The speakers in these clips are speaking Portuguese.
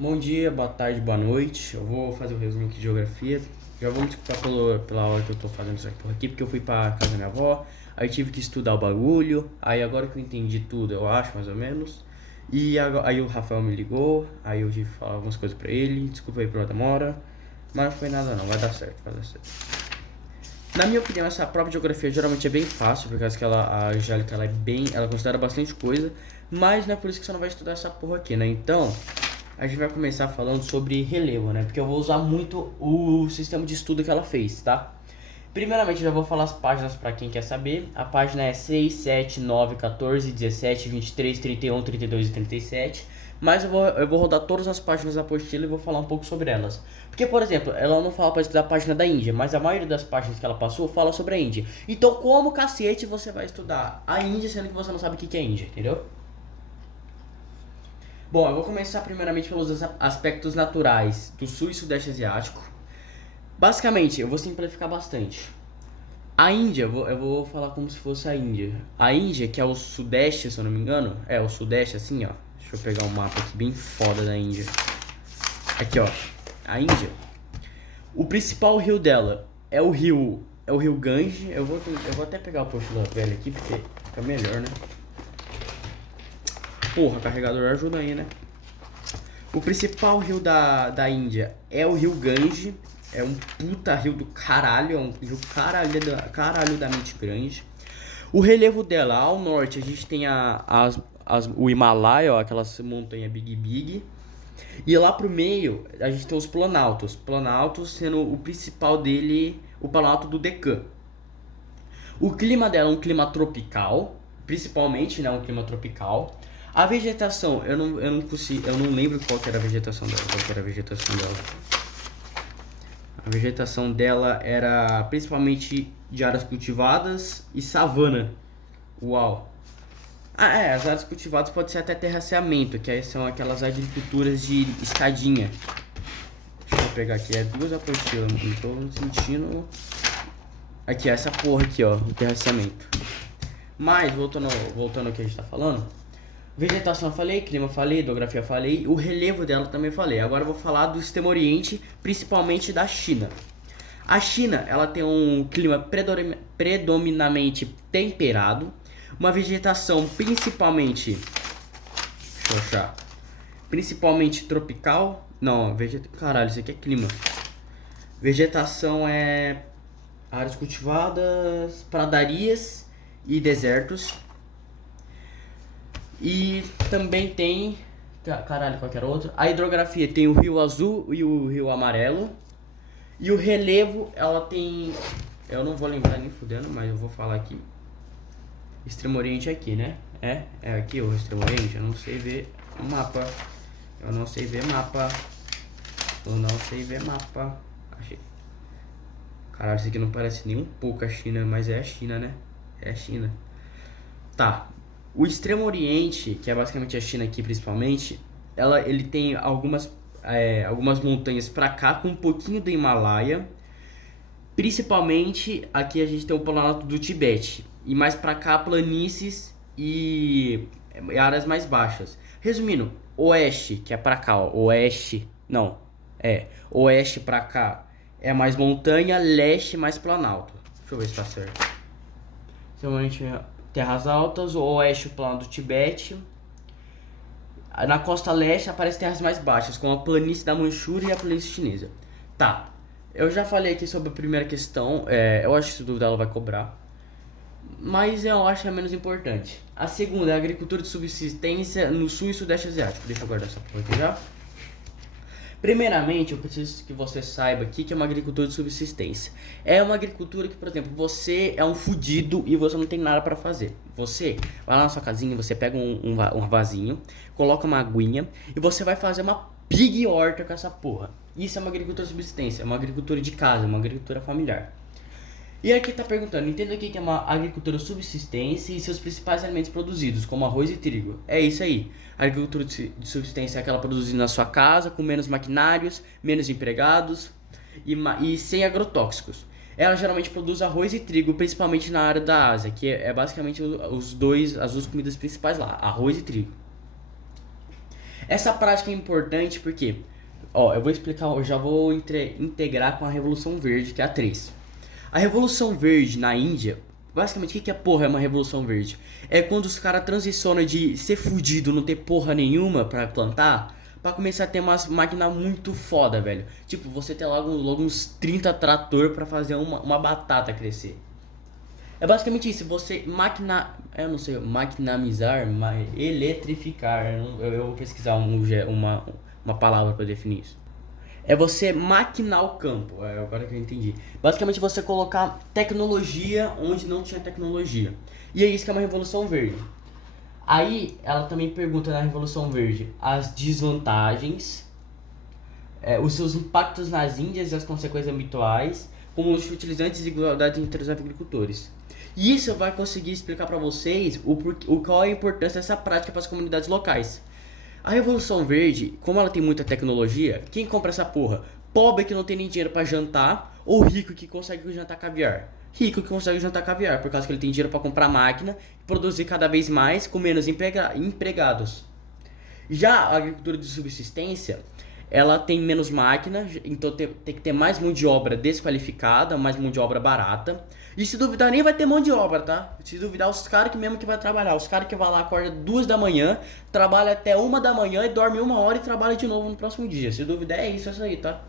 Bom dia, boa tarde, boa noite. Eu vou fazer o resumo aqui de geografia. Já vou me desculpar pela hora que eu tô fazendo isso aqui, porque eu fui pra casa da minha avó, aí tive que estudar o bagulho, aí agora que eu entendi tudo, eu acho, mais ou menos. Aí o Rafael me ligou, aí eu tive que falar algumas coisas pra ele, desculpa aí pela demora, mas não foi nada não, vai dar certo, vai dar certo. Na minha opinião, essa prova de geografia geralmente é bem fácil, por causa que a Angélica, ela considera bastante coisa, mas não é por isso que você não vai estudar essa porra aqui, né? Então, a gente vai começar falando sobre relevo, né? Porque eu vou usar muito o sistema de estudo que ela fez, tá? Primeiramente, eu já vou falar as páginas para quem quer saber. A página é 6, 7, 9, 14, 17, 23, 31, 32 e 37. Mas eu vou rodar todas as páginas da apostila e vou falar um pouco sobre elas. Porque, por exemplo, ela não fala para estudar a página da Índia, mas a maioria das páginas que ela passou fala sobre a Índia. Então, como cacete você vai estudar a Índia sendo que você não sabe o que é Índia, entendeu? Bom, eu vou começar primeiramente pelos aspectos naturais do sul e sudeste asiático. Basicamente, eu vou simplificar bastante. A Índia, eu vou falar como se fosse a Índia. A Índia, que é o sudeste, se eu não me engano, é o sudeste assim, ó. Deixa eu pegar um mapa aqui bem foda da Índia. Aqui, ó. A Índia. O principal rio dela é o rio Gange. Eu vou até pegar o post da velha aqui porque fica melhor, né? Porra, carregador ajuda aí, né? O principal rio da Índia é o rio Gange. É um puta rio do caralho. É um rio caralhudamente grande. O relevo dela, ao norte, a gente tem o Himalaia, ó, aquelas montanhas Big Big. E lá pro meio, a gente tem os planaltos. Planaltos sendo o principal dele, o planalto do Deccan. O clima dela é um clima tropical, principalmente, né, um clima tropical. A vegetação, eu não lembro qual que era a vegetação dela, A vegetação dela era principalmente de áreas cultivadas e savana. Uau. As áreas cultivadas pode ser até terraceamento, que aí são aquelas agriculturas de escadinha. Deixa eu pegar aqui, é duas apostilas, não tô sentindo. Aqui, essa porra aqui, ó, o terraceamento. Mas, voltando ao que a gente tá falando, vegetação eu falei, clima eu falei, hidrografia eu falei, o relevo dela também eu falei. Agora eu vou falar do extremo oriente, principalmente da China. A China, ela tem um clima predominantemente temperado, uma vegetação principalmente, deixa eu achar, principalmente tropical, não, caralho, isso aqui é clima. Vegetação é áreas cultivadas, pradarias e desertos. E também tem, caralho, qualquer outro. A hidrografia tem o rio azul e o rio amarelo. E o relevo, ela tem, eu não vou lembrar nem fudendo, mas eu vou falar aqui. Extremo Oriente é aqui, né? É aqui o Extremo Oriente. Eu não sei ver mapa. Eu não sei ver mapa. Achei. Caralho, isso aqui não parece nem um pouco a China, mas é a China, né? É a China. Tá. O Extremo Oriente, que é basicamente a China aqui principalmente, ele tem algumas montanhas pra cá com um pouquinho do Himalaia. Principalmente aqui a gente tem o planalto do Tibete. E mais pra cá planícies e áreas mais baixas. Resumindo, oeste, que é pra cá, ó, oeste, não, oeste pra cá é mais montanha, leste mais planalto. Deixa eu ver se tá certo. Geralmente terras altas, o oeste o planalto do Tibete. Na costa leste aparecem terras mais baixas, como a planície da Manchúria e a planície chinesa. Tá, eu já falei aqui sobre a primeira questão, eu acho que se dúvida ela vai cobrar. Mas eu acho que é menos importante. A segunda é a agricultura de subsistência no sul e sudeste asiático. Deixa eu guardar essa porra aqui já. Primeiramente, eu preciso que você saiba aqui que é uma agricultura de subsistência. É uma agricultura que, por exemplo, você é um fudido e você não tem nada pra fazer. Você vai lá na sua casinha, você pega um vasinho, coloca uma aguinha e você vai fazer uma pig horta com essa porra. Isso é uma agricultura de subsistência, é uma agricultura de casa, uma agricultura familiar. E aqui tá perguntando, entenda o que é uma agricultura de subsistência e seus principais alimentos produzidos, como arroz e trigo. É isso aí. A agricultura de subsistência é aquela produzida na sua casa, com menos maquinários, menos empregados e sem agrotóxicos. Ela geralmente produz arroz e trigo, principalmente na área da Ásia, que é basicamente as duas comidas principais lá, arroz e trigo. Essa prática é importante porque, ó, eu vou explicar, eu já vou integrar com a Revolução Verde, que é a 3. A Revolução Verde na Índia, basicamente, o que é porra é uma Revolução Verde? É quando os caras transicionam de ser fudido, não ter porra nenhuma pra plantar, pra começar a ter umas máquinas muito foda, velho. Tipo, você tem logo uns 30 trator pra fazer uma batata crescer. É basicamente isso, você eu não sei, maquinamizar, eletrificar, eu vou pesquisar uma palavra para definir isso. É você maquinar o campo, agora que eu entendi. Basicamente você colocar tecnologia onde não tinha tecnologia. E é isso que é uma revolução verde. Aí ela também pergunta na revolução verde as desvantagens, os seus impactos nas Índias e as consequências ambientais, como os fertilizantes e igualdade entre os agricultores. E isso vai conseguir explicar para vocês qual é a importância dessa prática para as comunidades locais. A Revolução Verde, como ela tem muita tecnologia, quem compra essa porra? Pobre que não tem nem dinheiro para jantar ou rico que consegue jantar caviar? Rico que consegue jantar caviar, por causa que ele tem dinheiro para comprar máquina e produzir cada vez mais com menos empregados. Já a agricultura de subsistência, ela tem menos máquina, então tem que ter mais mão de obra desqualificada, mais mão de obra barata. E se duvidar, nem vai ter mão de obra, tá? Se duvidar, os caras que mesmo que vai trabalhar. Os caras que vai lá, acorda 2 da manhã, trabalha até 1 da manhã e dorme 1 hora e trabalha de novo no próximo dia. Se duvidar, é isso aí, tá?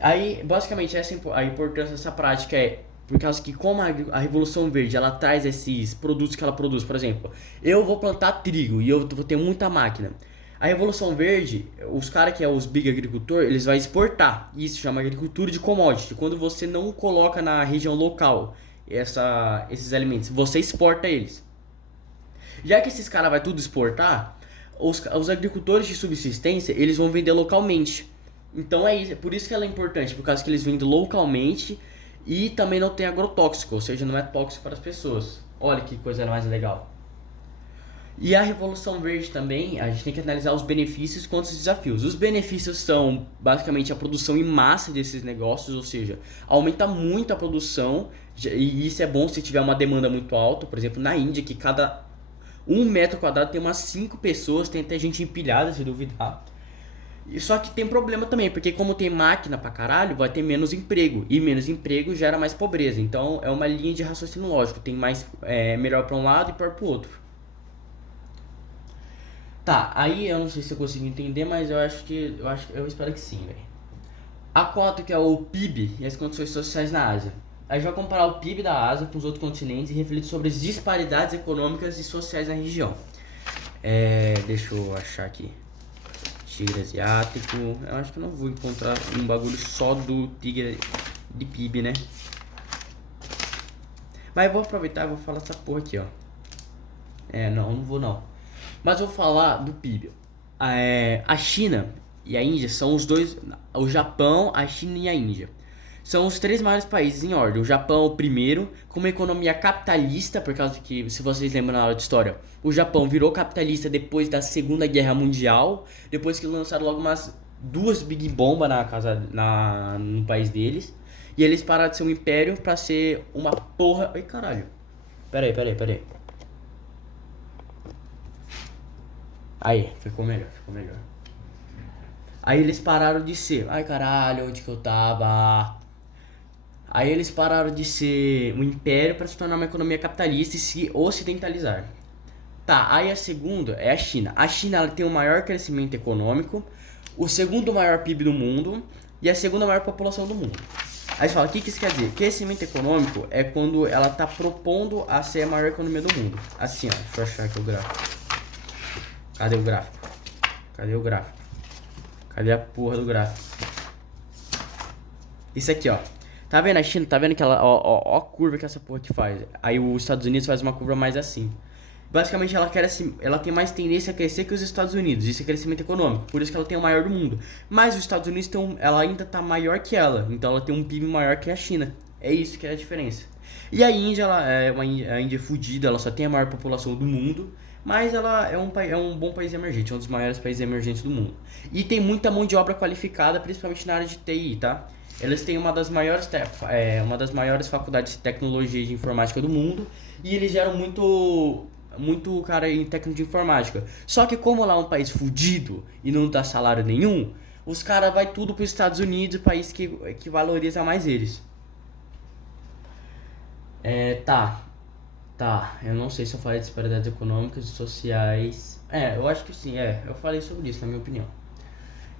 Aí, basicamente, a importância dessa prática é por causa que como a Revolução Verde, ela traz esses produtos que ela produz. Por exemplo, eu vou plantar trigo e eu vou ter muita máquina. A Revolução Verde, os caras que é os big agricultor, eles vão exportar. Isso chama agricultura de commodity. Quando você não coloca na região local esses alimentos, você exporta eles. Já que esses caras vai tudo exportar, os agricultores de subsistência, eles vão vender localmente. Então é por isso que ela é importante, por causa que eles vendem localmente e também não tem agrotóxico, ou seja, não é tóxico para as pessoas. Olha que coisa mais legal. E a Revolução Verde também, a gente tem que analisar os benefícios contra os desafios. Os benefícios são basicamente a produção em massa desses negócios, ou seja, aumenta muito a produção, e isso é bom se tiver uma demanda muito alta. Por exemplo, na Índia, que cada 1 metro quadrado tem umas 5 pessoas, tem até gente empilhada, se duvidar. Só que tem problema também, porque como tem máquina pra caralho, vai ter menos emprego. E menos emprego gera mais pobreza. Então é uma linha de raciocínio lógico. Tem mais melhor pra um lado e pior pro outro. Tá, aí eu não sei se eu consigo entender, mas eu espero que sim, velho. A cota que é o PIB e as condições sociais na Ásia. A gente vai comparar o PIB da Ásia com os outros continentes e refletir sobre as disparidades econômicas e sociais na região. Deixa eu achar aqui. Tigre asiático. Eu acho que eu não vou encontrar um bagulho só do tigre de PIB, né? Mas eu vou aproveitar e vou falar essa porra aqui, ó. Não vou não. Mas eu vou falar do PIB. A China e a Índia são os dois. O Japão, a China e a Índia são os 3 maiores países em ordem. O Japão é o primeiro, com uma economia capitalista, por causa que, se vocês lembram na aula de história, o Japão virou capitalista depois da Segunda Guerra Mundial, depois que lançaram logo umas 2 big bombas no país deles. E eles pararam de ser um império pra ser uma porra. Ai, caralho. Pera aí. Aí, ficou melhor. Aí eles pararam de ser. Ai, caralho, onde que eu tava? Aí eles pararam de ser um império para se tornar uma economia capitalista e se ocidentalizar. Tá, aí a segunda é a China. A China ela tem o maior crescimento econômico, o segundo maior PIB do mundo e a segunda maior população do mundo. Aí você fala, o que isso quer dizer? Crescimento econômico é quando ela tá propondo a ser a maior economia do mundo. Assim, ó, deixa eu achar aqui o gráfico. Cadê o gráfico? Cadê a porra do gráfico? Isso aqui, ó. Tá vendo a China? Tá vendo que ó a curva que essa porra aqui faz? Aí os Estados Unidos faz uma curva mais assim. Basicamente ela tem mais tendência a crescer que os Estados Unidos. Isso é crescimento econômico. Por isso que ela tem o maior do mundo. Mas os Estados Unidos ela ainda tá maior que ela. Então ela tem um PIB maior que a China. É isso que é a diferença. E a Índia, a Índia é fodida. Ela só tem a maior população do mundo. Mas ela é um bom país emergente. É um dos maiores países emergentes do mundo. E tem muita mão de obra qualificada, principalmente na área de TI, tá? Eles têm uma das maiores faculdades de tecnologia e de informática do mundo. E eles geram muito cara em técnico de informática. Só que como lá é um país fudido e não dá salário nenhum, os caras vai tudo para os Estados Unidos, país que valoriza mais eles. Tá. Tá, eu não sei se eu falei de disparidades econômicas e sociais. Eu acho que sim, eu falei sobre isso, na minha opinião.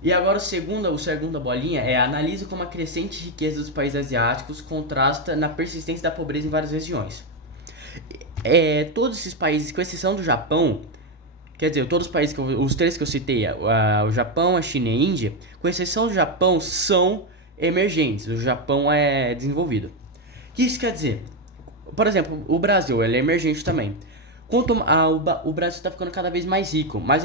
E agora o segunda bolinha analise como a crescente riqueza dos países asiáticos contrasta na persistência da pobreza em várias regiões. Todos esses países, com exceção do Japão, quer dizer, todos os países, os três que eu citei, o Japão, a China e a Índia, com exceção do Japão, são emergentes. O Japão é desenvolvido. O que isso quer dizer? Por exemplo, o Brasil, ele é emergente também. O Brasil está ficando cada vez mais rico, mas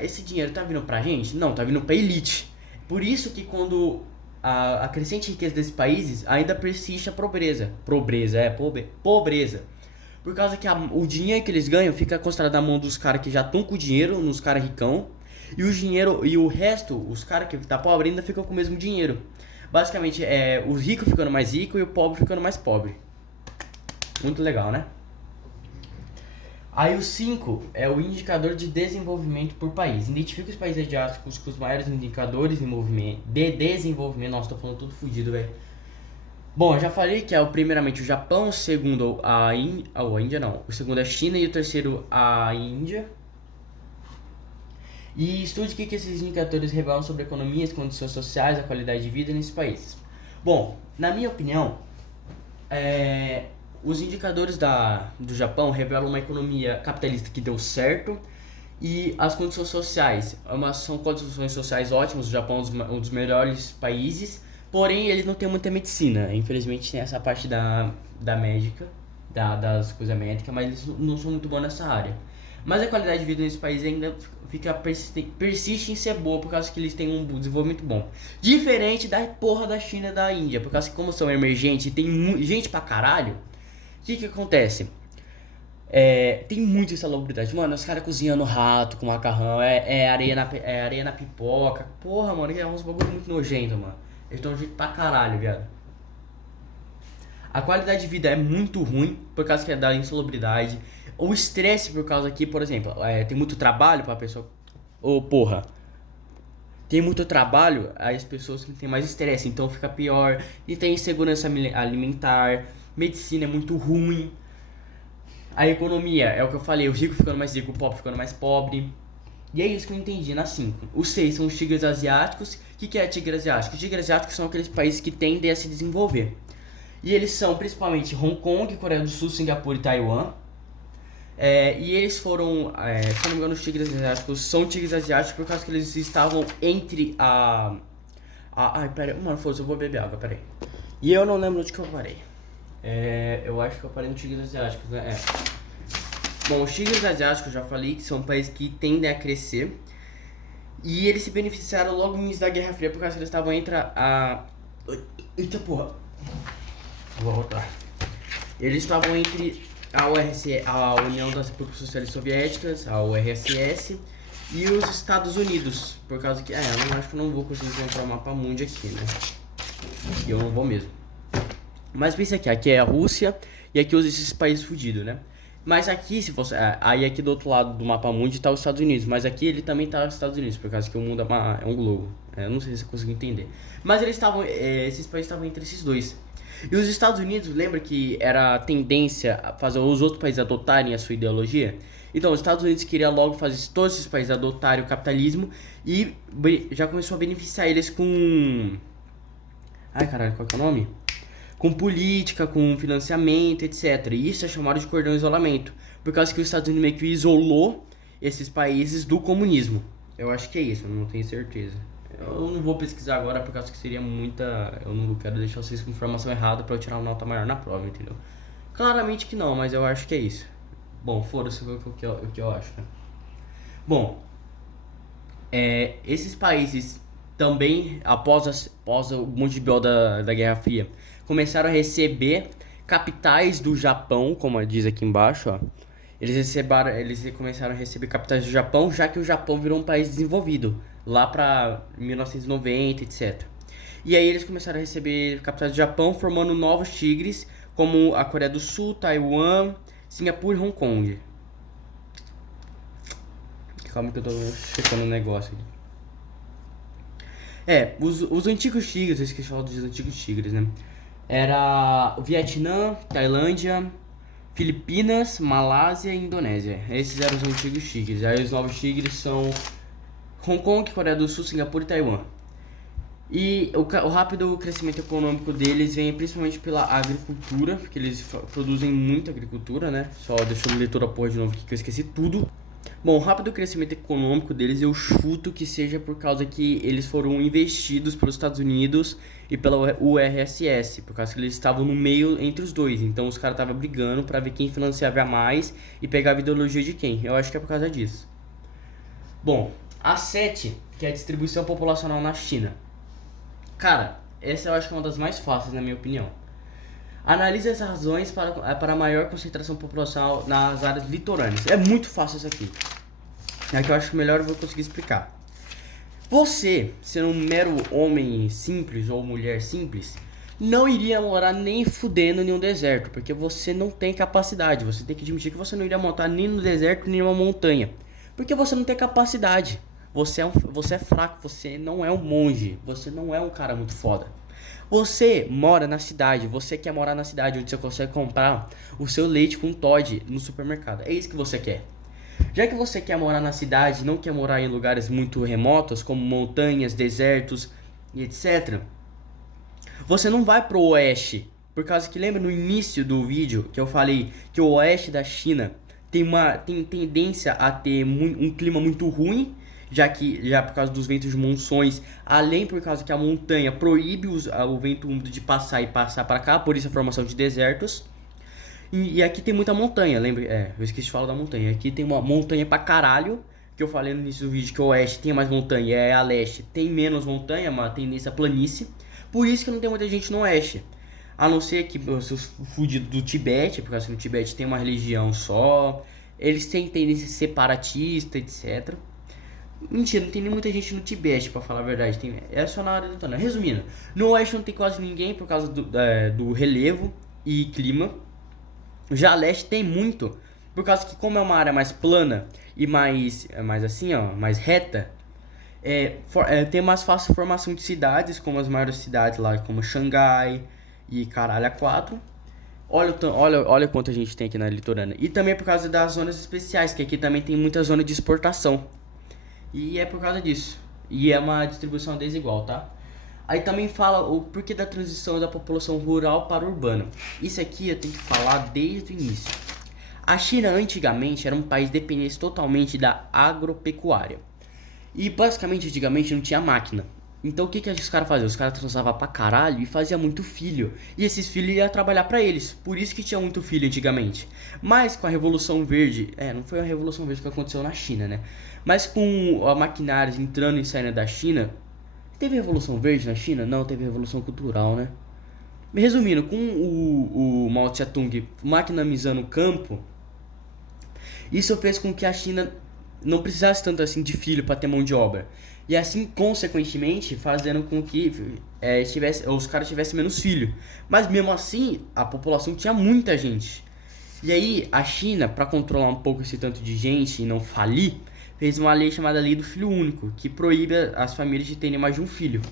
esse dinheiro tá vindo pra gente? Não, tá vindo pra elite. Por isso que quando a crescente riqueza desses países ainda persiste a pobreza. Pobreza. Por causa que o dinheiro que eles ganham fica concentrado na mão dos caras que já estão com dinheiro, nos caras ricão, e o resto, os caras que tá pobre ainda ficam com o mesmo dinheiro. Basicamente, os ricos ficando mais ricos e o pobre ficando mais pobre. Muito legal, né? Aí o 5 é o indicador de desenvolvimento por país. Identifica os países asiáticos com os maiores indicadores de desenvolvimento. Nossa, tô falando tudo fudido, velho. Bom, eu já falei que primeiramente o Japão, o segundo a Índia não. O segundo é a China e o terceiro a Índia. E estude o que esses indicadores revelam sobre a economia, as condições sociais, a qualidade de vida nesses países. Bom, na minha opinião, os indicadores do Japão revelam uma economia capitalista que deu certo e as condições sociais são condições sociais ótimas. O Japão é um dos melhores países, porém ele não tem muita medicina. Infelizmente tem essa parte da médica, das coisas médicas, mas eles não são muito bons nessa área. Mas a qualidade de vida nesse país ainda persiste em ser boa por causa que eles têm um desenvolvimento bom. Diferente da porra da China e da Índia, por causa que como são emergentes e tem gente pra caralho, o que acontece? Tem muita insalubridade. Mano, os caras cozinhando rato com macarrão, areia na pipoca. Porra, mano, é uns bagulho muito nojento, mano. Eles estão nojento pra caralho, viado. A qualidade de vida é muito ruim por causa que é da insalubridade. O estresse por causa que, por exemplo, tem muito trabalho pra pessoa... porra. Tem muito trabalho, aí as pessoas têm mais estresse, então fica pior. E tem insegurança alimentar. Medicina é muito ruim. A economia, é o que eu falei, o rico ficando mais rico, o pobre ficando mais pobre. E é isso que eu entendi na 5. Os 6 são os tigres asiáticos. O que é tigre asiático? Os tigres asiáticos são aqueles países que tendem a se desenvolver. E eles são principalmente Hong Kong, Coreia do Sul, Singapura e Taiwan. E eles foram, se não me engano, os tigres asiáticos são tigres asiáticos por causa que eles estavam entre ai, pera aí, mano, foda-se, eu vou beber água, pera aí. E eu não lembro onde que eu parei. Eu acho que eu parei no tigres asiáticos, né? Bom, os tigres asiáticos, já falei, que são países que tendem a crescer. E eles se beneficiaram logo no início da Guerra Fria por causa que eles estavam entre Eita porra. Vou voltar. Eles estavam entre a União das Repúblicas Socialistas Soviéticas, a URSS, e os Estados Unidos. Por causa que... eu não acho que eu não vou conseguir encontrar o mapa mundi aqui, né? E eu não vou mesmo. Mas pensa aqui é a Rússia e aqui esses países fudidos, né? Mas aqui, se fosse... aí aqui do outro lado do mapa mundi tá os Estados Unidos. Mas aqui ele também tá os Estados Unidos, por causa que o mundo é um globo. Eu não sei se você conseguiu entender. Mas eles estavam... esses países estavam entre esses dois. E os Estados Unidos, lembra que era a tendência a fazer os outros países adotarem a sua ideologia? Então, os Estados Unidos queria logo fazer todos esses países adotarem o capitalismo e já começou a beneficiar eles com... Ai, caralho, qual que é o nome? Com política, com financiamento, etc. E isso é chamado de cordão de isolamento, por causa que os Estados Unidos meio que isolou esses países do comunismo. Eu acho que é isso, eu não tenho certeza. Eu não vou pesquisar agora por causa que seria muita... Eu não quero deixar vocês com informação errada pra eu tirar uma nota maior na prova, entendeu? Claramente que não, mas eu acho que é isso. Bom, foda-se o que eu acho, né? Bom, esses países também, após o monte de BO da Guerra Fria, começaram a receber capitais do Japão, como diz aqui embaixo, ó. Eles começaram a receber capitais do Japão, já que o Japão virou um país desenvolvido, lá pra 1990, etc. E aí eles começaram a receber capitais do Japão, formando novos tigres, como a Coreia do Sul, Taiwan, Singapura e Hong Kong. calma que eu tô checando um negócio aqui. Os antigos tigres, esse que fala dos antigos tigres, né? Era o Vietnã, Tailândia, Filipinas, Malásia e Indonésia. Esses eram os antigos tigres. Aí os novos tigres são Hong Kong, Coreia do Sul, Singapura e Taiwan. E o rápido crescimento econômico deles vem principalmente pela agricultura, porque eles produzem muita agricultura, né? Só deixa eu ler toda a porra de novo aqui que eu esqueci tudo. Bom, o rápido crescimento econômico deles eu chuto que seja por causa que eles foram investidos pelos Estados Unidos e pela URSS, por causa que eles estavam no meio entre os dois. Então os caras estavam brigando pra ver quem financiava mais e pegava a ideologia de quem. Eu acho que é por causa disso. Bom, a 7, que é a distribuição populacional na China. Cara, essa eu acho que é uma das mais fáceis na minha opinião. Analise as razões para a maior concentração populacional nas áreas litorâneas. É muito fácil isso aqui. É que eu acho que melhor eu vou conseguir explicar. Você, sendo um mero homem simples ou mulher simples, não iria morar nem fudendo em um deserto, porque você não tem capacidade. Você tem que admitir que você não iria montar nem no deserto nem numa montanha, porque você não tem capacidade. Você é fraco, você não é um monge, você não é um cara muito foda. Você mora na cidade, você quer morar na cidade onde você consegue comprar o seu leite com Toddy no supermercado. É isso que você quer. Já que você quer morar na cidade, não quer morar em lugares muito remotos, como montanhas, desertos e etc., você não vai pro oeste. Por causa que lembra no início do vídeo que eu falei que o oeste da China tem tendência a ter um clima muito ruim, já por causa dos ventos de monções, além por causa que a montanha proíbe o vento úmido de passar e passar para cá, por isso a formação de desertos. E aqui tem muita montanha, lembra? Eu esqueci de falar da montanha. Aqui tem uma montanha pra caralho, que eu falei no início do vídeo que o oeste tem mais montanha, a leste tem menos montanha, mas tem nessa planície. Por isso que não tem muita gente no oeste. A não ser que os fudidos do Tibete, por causa que no Tibete tem uma religião só, eles têm tendência separatista, etc. Mentira, não tem nem muita gente no Tibete, pra falar a verdade. É só na área do Tana. Resumindo, no oeste não tem quase ninguém por causa do relevo e clima. Já a leste tem muito, por causa que como é uma área mais plana e mais assim, ó, mais reta, tem mais fácil formação de cidades, como as maiores cidades lá, como Xangai e caralho, a 4. Olha quanta gente tem aqui na litorânea. E também por causa das zonas especiais, que aqui também tem muita zona de exportação. E é por causa disso. E é uma distribuição desigual, tá? Aí também fala o porquê da transição da população rural para urbana. Isso aqui eu tenho que falar desde o início. A China antigamente era um país dependente totalmente da agropecuária. E basicamente antigamente não tinha máquina. Então o que os caras faziam? Os caras transavam pra caralho e faziam muito filho. E esses filhos iam trabalhar pra eles. Por isso que tinha muito filho antigamente. Mas com a Revolução Verde... não foi a Revolução Verde que aconteceu na China, né? Mas com a maquinária entrando e saindo da China... Teve Revolução Verde na China? Não, teve Revolução Cultural, né? Resumindo, com o Mao Tse Tung maquinamizando o campo, isso fez com que a China não precisasse tanto assim de filho para ter mão de obra. E assim, consequentemente, fazendo com que os caras tivessem menos filho. Mas mesmo assim, a população tinha muita gente. E aí, a China, para controlar um pouco esse tanto de gente e não falir, fez uma lei chamada Lei do Filho Único, que proíbe as famílias de terem mais de um filho.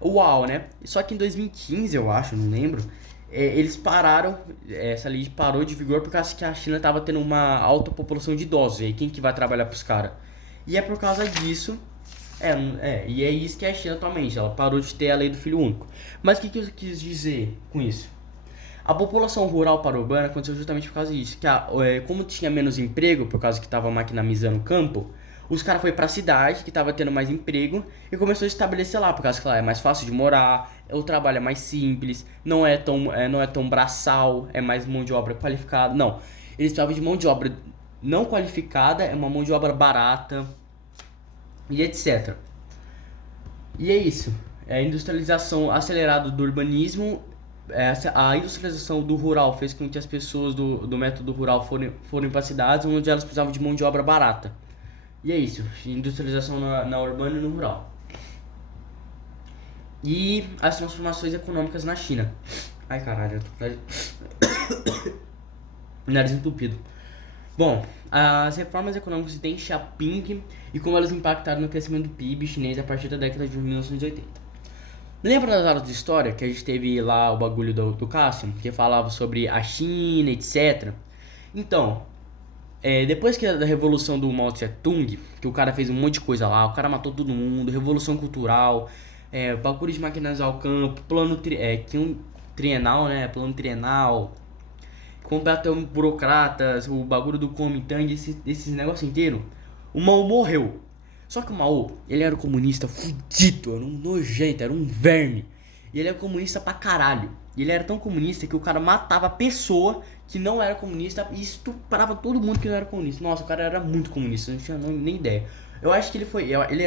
Uau, né? Só que em 2015, eu acho, não lembro, eles pararam, essa lei parou de vigor por causa que a China estava tendo uma alta população de idosos. E aí quem que vai trabalhar pros caras? E é por causa disso, e é isso que é a China atualmente, ela parou de ter a Lei do Filho Único. Mas o que eu quis dizer com isso? A população rural para urbana aconteceu justamente por causa disso. Como tinha menos emprego, por causa que estava maquinamizando o campo, os caras foram para a cidade, que estava tendo mais emprego, e começou a estabelecer lá, por causa que lá é mais fácil de morar, o trabalho é mais simples, não é tão braçal, é mais mão de obra qualificada. Não, eles precisavam de mão de obra não qualificada, é uma mão de obra barata, e etc. E é isso. A industrialização acelerada do urbanismo... A industrialização do rural fez com que as pessoas do método rural forem para cidades onde elas precisavam de mão de obra barata. E é isso, industrialização na urbana e no rural. E as transformações econômicas na China. Ai caralho, eu tô com nariz entupido. Bom, as reformas econômicas de Deng Xiaoping e como elas impactaram no crescimento do PIB chinês a partir da década de 1980. Lembra das aulas de história que a gente teve lá o bagulho do Cássio, que falava sobre a China, etc. Então, depois da revolução do Mao Tse Tung, que o cara fez um monte de coisa lá, o cara matou todo mundo, revolução cultural, bagulho de maquinalizar o campo, trienal, né? Plano trienal, combater burocratas, o bagulho do Kuomintang, esses negócios inteiros. O Mao morreu. Só que o Mao, ele era um comunista fudido, era um nojento, era um verme. E ele era comunista pra caralho. E ele era tão comunista que o cara matava a pessoa que não era comunista e estuprava todo mundo que não era comunista. Nossa, o cara era muito comunista, não tinha nem ideia. Eu acho que ele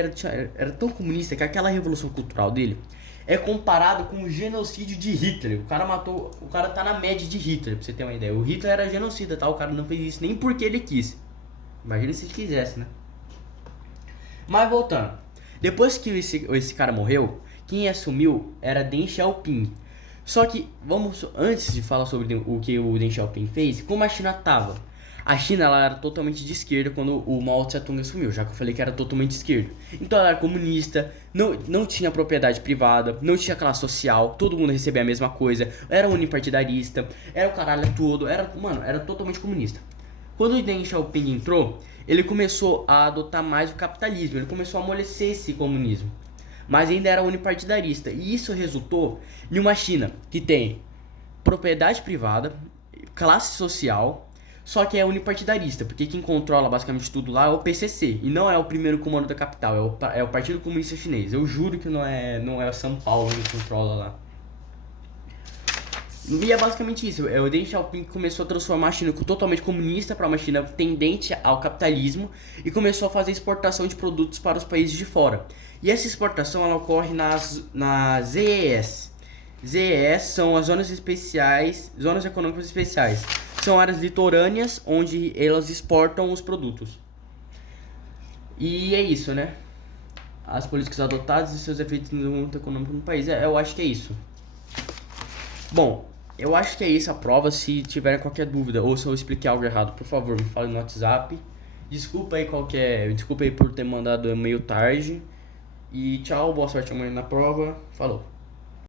era tão comunista que aquela revolução cultural dele é comparado com o genocídio de Hitler. O cara tá na média de Hitler, pra você ter uma ideia. O Hitler era genocida, tá? O cara não fez isso nem porque ele quis. Imagina se ele quisesse, né? Mas voltando, depois que esse cara morreu, quem assumiu era Deng Xiaoping. Só que, antes de falar sobre o que o Deng Xiaoping fez, como a China tava? A China ela era totalmente de esquerda quando o Mao Tse Tung assumiu, já que eu falei que era totalmente de esquerda. Então ela era comunista, não tinha propriedade privada, não tinha classe social, todo mundo recebia a mesma coisa, era unipartidarista, era o caralho todo, era totalmente comunista. Quando o Deng Xiaoping entrou, ele começou a adotar mais o capitalismo, ele começou a amolecer esse comunismo. Mas ainda era unipartidarista, e isso resultou em uma China que tem propriedade privada, classe social, só que é unipartidarista, porque quem controla basicamente tudo lá é o PCC, e não é o primeiro comando da capital, é o Partido Comunista Chinês. Eu juro que não é São Paulo que controla lá. E é basicamente isso, o Deng Xiaoping começou a transformar a China totalmente comunista para uma China tendente ao capitalismo e começou a fazer exportação de produtos para os países de fora. E essa exportação ela ocorre nas ZES. ZES são as zonas econômicas especiais. São áreas litorâneas onde elas exportam os produtos. E é isso, né? As políticas adotadas e seus efeitos no desenvolvimento econômico no país. Eu acho que é isso. Bom, eu acho que é isso a prova. Se tiverem qualquer dúvida ou se eu expliquei algo errado, por favor, me fale no WhatsApp. Desculpa aí por ter mandado meio tarde. E tchau, boa sorte amanhã na prova. Falou.